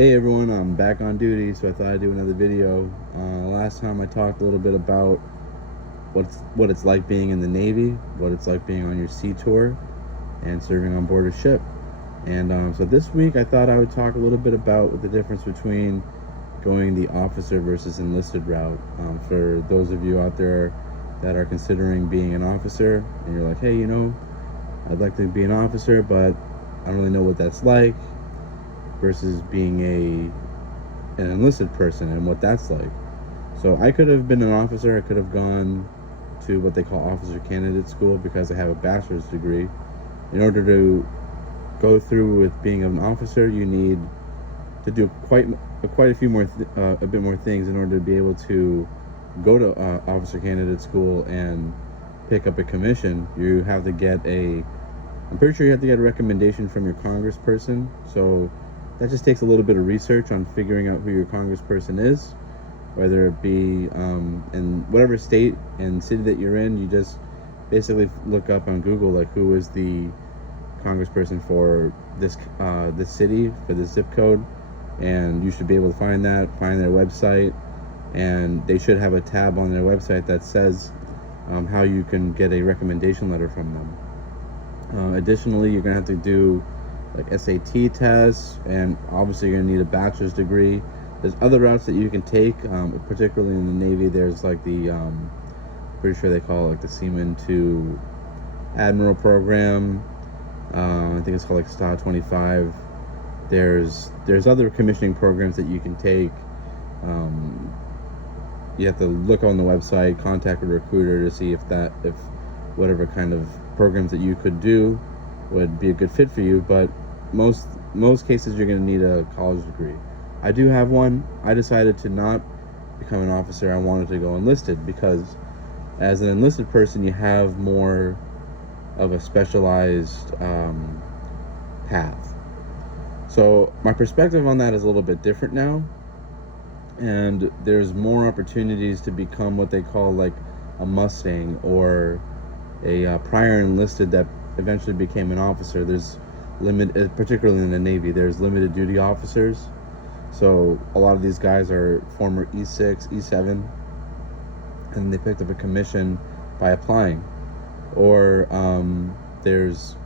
Hey everyone, I'm back on duty, so I thought I'd do another video. Last time I talked a little bit about what it's like being in the Navy, what it's like being on your sea tour, and serving on board a ship. And so this week I thought I would talk a little bit about the difference between going the officer versus enlisted route. For those of you out there that are considering being an officer, and you're like, hey, I'd like to be an officer, but I don't really know what that's like, versus being an enlisted person and what that's like. So I could have been an officer. I could have gone to what they call officer candidate school because I have a bachelor's degree. In order to go through with being an officer, you need to do quite a few more a bit more things in order to be able to go to officer candidate school and pick up a commission. You have to get I'm pretty sure you have to get a recommendation from your congressperson. So that just takes a little bit of research on figuring out who your congressperson is, whether it be in whatever state and city that you're in. You just basically look up on Google, like, who is the congressperson for this city, for this zip code, and you should be able to find their website, and they should have a tab on their website that says how you can get a recommendation letter from them. Additionally, you're going to have to do like SAT tests, and obviously you're going to need a bachelor's degree. There's other routes that you can take, particularly in the Navy. There's like pretty sure they call it like the Seaman to Admiral program. I think it's called like STA 25. There's other commissioning programs that you can take. You have to look on the website, contact a recruiter to see if whatever kind of programs that you could do would be a good fit for you. But most cases you're going to need a college degree. I do have one. I decided to not become an officer. I wanted to go enlisted because as an enlisted person you have more of a specialized path. So my perspective on that is a little bit different now, and there's more opportunities to become what they call like a Mustang or a prior enlisted that eventually became an officer. There's particularly in the Navy, there's limited duty officers. So a lot of these guys are former E6, E7, and they picked up a commission by applying. Or there's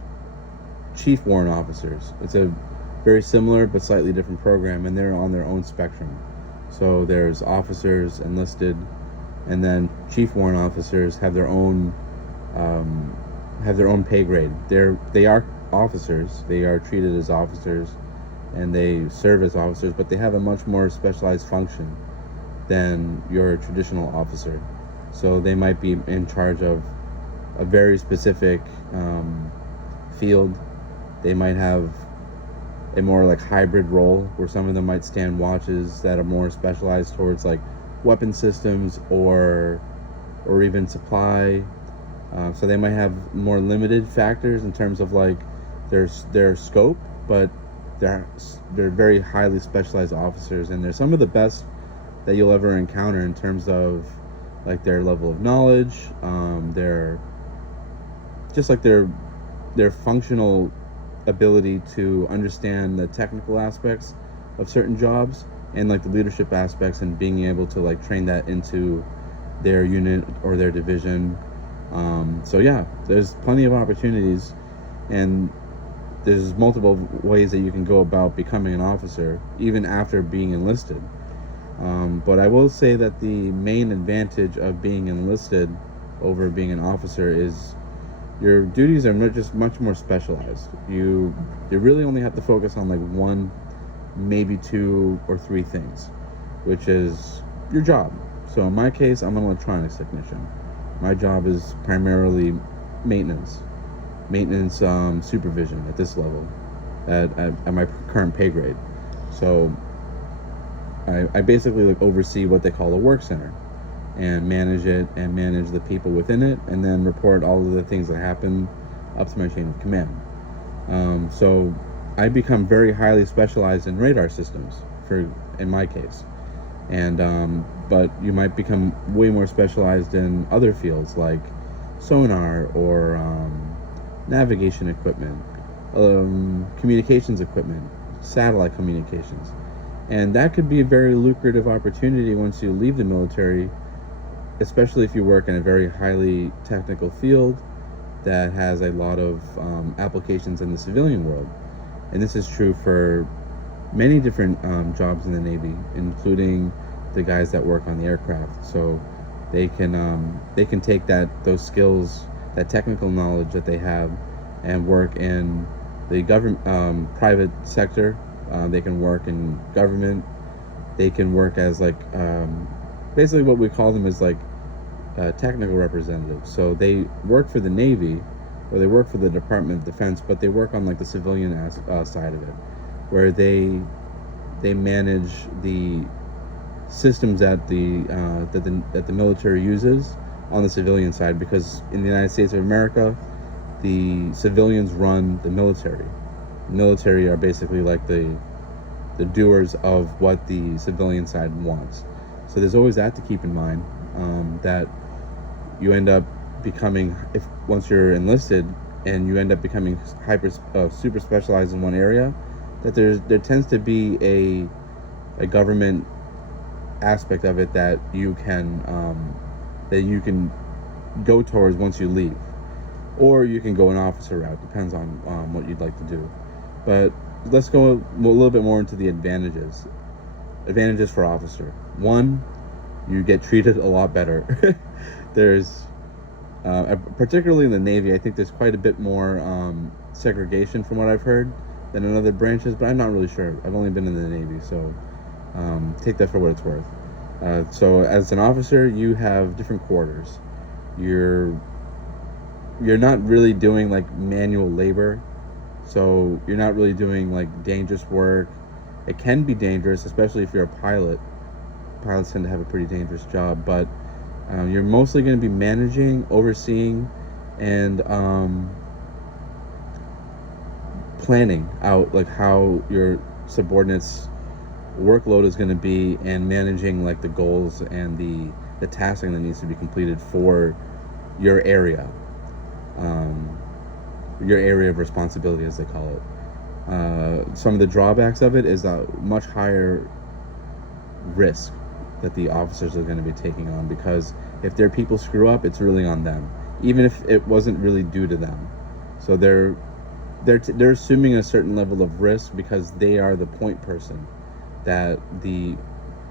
chief warrant officers. It's a very similar but slightly different program, and they're on their own spectrum. So there's officers, enlisted, and then chief warrant officers have their own pay grade. They are officers. They are treated as officers, and they serve as officers, but they have a much more specialized function than your traditional officer. So they might be in charge of a very specific field. They might have a more like hybrid role where some of them might stand watches that are more specialized towards like weapon systems or even supply. So they might have more limited factors in terms of like their scope, but they're very highly specialized officers, and they're some of the best that you'll ever encounter in terms of like their level of knowledge, their functional ability to understand the technical aspects of certain jobs, and like the leadership aspects, and being able to like train that into their unit or their division. So yeah, there's plenty of opportunities, and there's multiple ways that you can go about becoming an officer even after being enlisted. But I will say that the main advantage of being enlisted over being an officer is your duties are just much more specialized. You really only have to focus on like one, maybe two or three things, which is your job. So in my case, I'm an electronics technician. My job is primarily maintenance supervision at this level, at my current pay grade. So I basically like oversee what they call a work center and manage it and manage the people within it, and then report all of the things that happen up to my chain of command. So I become very highly specialized in radar systems in my case, and but you might become way more specialized in other fields like sonar or navigation equipment, communications equipment, satellite communications. And that could be a very lucrative opportunity once you leave the military, especially if you work in a very highly technical field that has a lot of applications in the civilian world. And this is true for many different jobs in the Navy, including the guys that work on the aircraft. So they can take those skills, that technical knowledge that they have, and work in the government, private sector. They can work in government. They can work as like basically what we call them is like technical representatives. So they work for the Navy, or they work for the Department of Defense, but they work on like the civilian side of it, where they manage the systems that the military uses on the civilian side, because in the United States of America, the civilians run the military. The military are basically like the doers of what the civilian side wants. So there's always that to keep in mind, that you end up becoming, if once you're enlisted and you end up becoming super specialized in one area, that there tends to be a government aspect of it that you can go towards once you leave, or you can go an officer route. Depends on what you'd like to do. But let's go a little bit more into the advantages. Advantages for officer. One, you get treated a lot better. There's particularly in the Navy, I think there's quite a bit more segregation from what I've heard than in other branches, but I'm not really sure. I've only been in the Navy, so take that for what it's worth. So as an officer, you have different quarters. You're not really doing like manual labor, so you're not really doing like dangerous work. It can be dangerous, especially if you're a pilot. Pilots tend to have a pretty dangerous job, but you're mostly going to be managing, overseeing, and planning out like how your subordinates' workload is going to be, and managing like the goals and the tasking that needs to be completed for your area of responsibility, as they call it. Some of the drawbacks of it is a much higher risk that the officers are going to be taking on, because if their people screw up, it's really on them, even if it wasn't really due to them. So they're assuming a certain level of risk because they are the point person that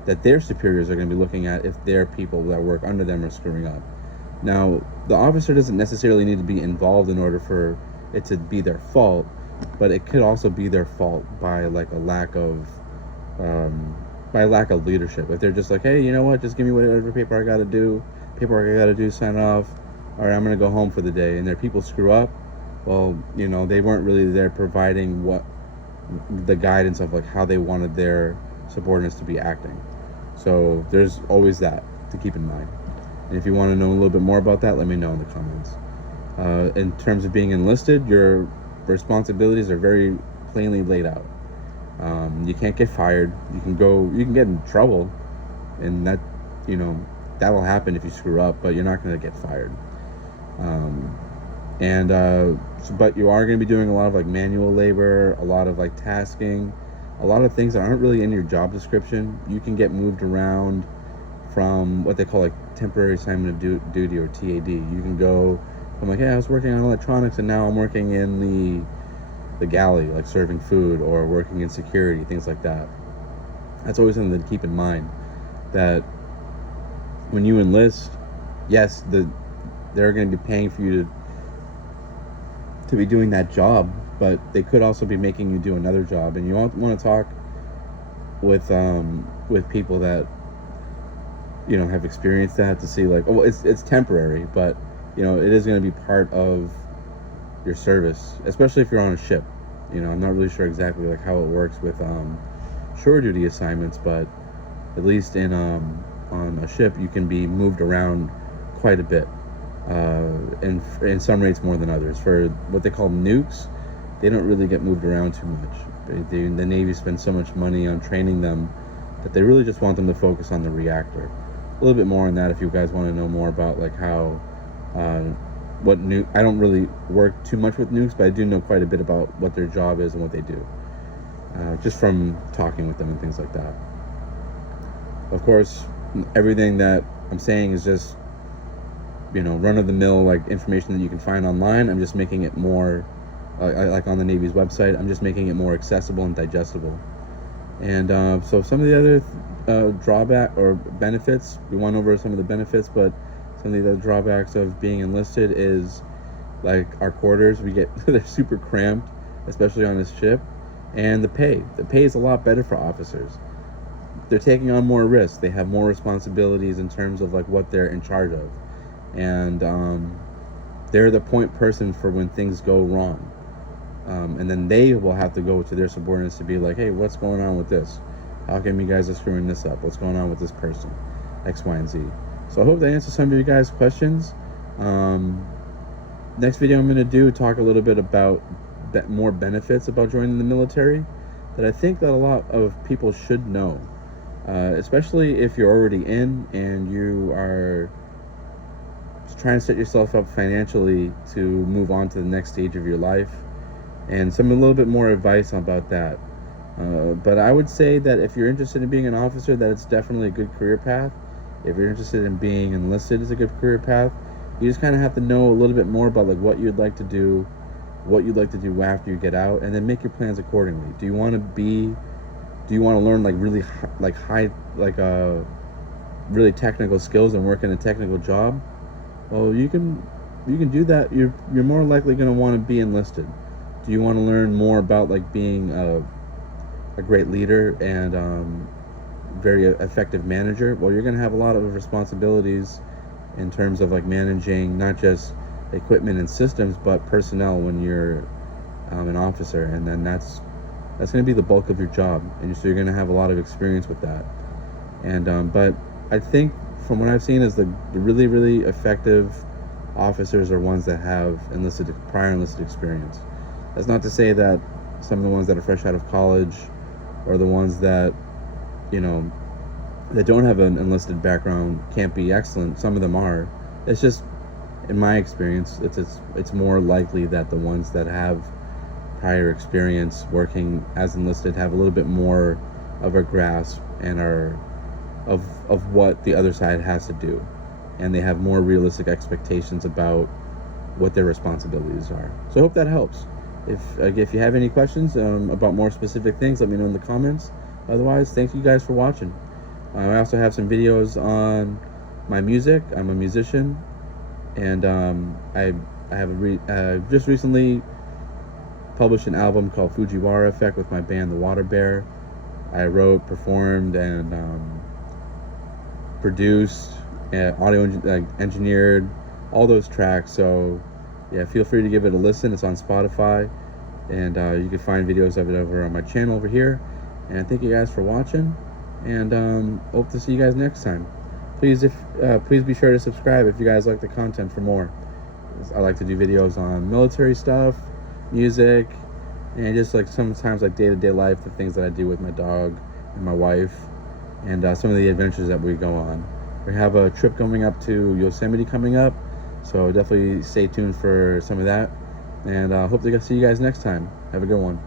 their superiors are going to be looking at if their people that work under them are screwing up. Now, the officer doesn't necessarily need to be involved in order for it to be their fault, but it could also be their fault by like a lack of leadership. If they're just like, hey, you know what, just give me whatever paperwork I gotta do, sign off, all right, I'm gonna go home for the day, and their people screw up, well, you know, they weren't really there providing what the guidance of like how they wanted their subordinates to be acting. So there's always that to keep in mind. And if you want to know a little bit more about that, let me know in the comments. In terms of being enlisted, your responsibilities are very plainly laid out. You can't get fired. You can get in trouble, and that, you know, that'll happen if you screw up, but you're not going to get fired. But you are going to be doing a lot of like manual labor, a lot of like tasking, a lot of things that aren't really in your job description. You can get moved around from what they call like temporary assignment of duty, or TAD. You can go from like, hey, I was working on electronics and now I'm working in the galley, like serving food, or working in security, things like that. That's always something to keep in mind, that when you enlist, yes, they're going to be paying for you to be doing that job, but they could also be making you do another job. And you want to talk with people that, you know, have experienced that, to see like, oh, it's temporary, but you know, it is going to be part of your service, especially if you're on a ship. You know, I'm not really sure exactly like how it works with shore duty assignments, but at least on a ship you can be moved around quite a bit, and in some rates more than others. For what they call nukes, they don't really get moved around too much. The Navy spends so much money on training them that they really just want them to focus on the reactor. A little bit more on that if you guys want to know more about like how what nuke. I don't really work too much with nukes, but I do know quite a bit about what their job is and what they do. just from talking with them and things like that. Of course, everything that I'm saying is just, run-of-the-mill like information that you can find online. I'm just making it more, like on the Navy's website, I'm just making it more accessible and digestible. And so some of the other drawback or benefits, we went over some of the benefits, but some of the other drawbacks of being enlisted is like our quarters. They're super cramped, especially on this ship. And the pay is a lot better for officers. They're taking on more risks. They have more responsibilities in terms of like what they're in charge of, and they're the point person for when things go wrong. And then they will have to go to their subordinates to be like, hey, what's going on with this? How come you guys are screwing this up? What's going on with this person? X, Y, and Z. So I hope that answers some of you guys' questions. Next video I'm going to talk a little bit about more benefits about joining the military that I think that a lot of people should know, especially if you're already in and you are trying to set yourself up financially to move on to the next stage of your life, and a little bit more advice about that. But I would say that if you're interested in being an officer, that it's definitely a good career path. If you're interested in being enlisted, it's a good career path. You just kind of have to know a little bit more about like what you'd like to do after you get out, and then make your plans accordingly. Do you want to learn like really high really technical skills and work in a technical job? Well, you can do that. You're more likely going to want to be enlisted. Do you want to learn more about like being a great leader and very effective manager? Well, you're going to have a lot of responsibilities in terms of like managing not just equipment and systems, but personnel when you're an officer, and then that's going to be the bulk of your job, and so you're going to have a lot of experience with that. And but I think from what I've seen is the really, really effective officers are ones that have prior enlisted experience. That's not to say that some of the ones that are fresh out of college or the ones that that don't have an enlisted background can't be excellent. Some of them are. It's just, in my experience, it's more likely that the ones that have prior experience working as enlisted have a little bit more of a grasp and are of what the other side has to do, and they have more realistic expectations about what their responsibilities are. So I hope that helps. If you have any questions about more specific things, let me know in the comments. Otherwise, thank you guys for watching. I also have some videos on my music. I'm a musician, and I have just recently published an album called Fujiwara Effect with my band The Water Bear. I wrote, performed, and produced, audio engineered all those tracks. So yeah, feel free to give it a listen. It's on Spotify, and you can find videos of it over on my channel over here. And thank you guys for watching, and hope to see you guys next time. Please be sure to subscribe if you guys like the content for more. I like to do videos on military stuff, music, and just like sometimes like day-to-day life, the things that I do with my dog and my wife, and some of the adventures that we go on. We have a trip coming up to Yosemite coming up, so definitely stay tuned for some of that, and hope to see you guys next time. Have a good one.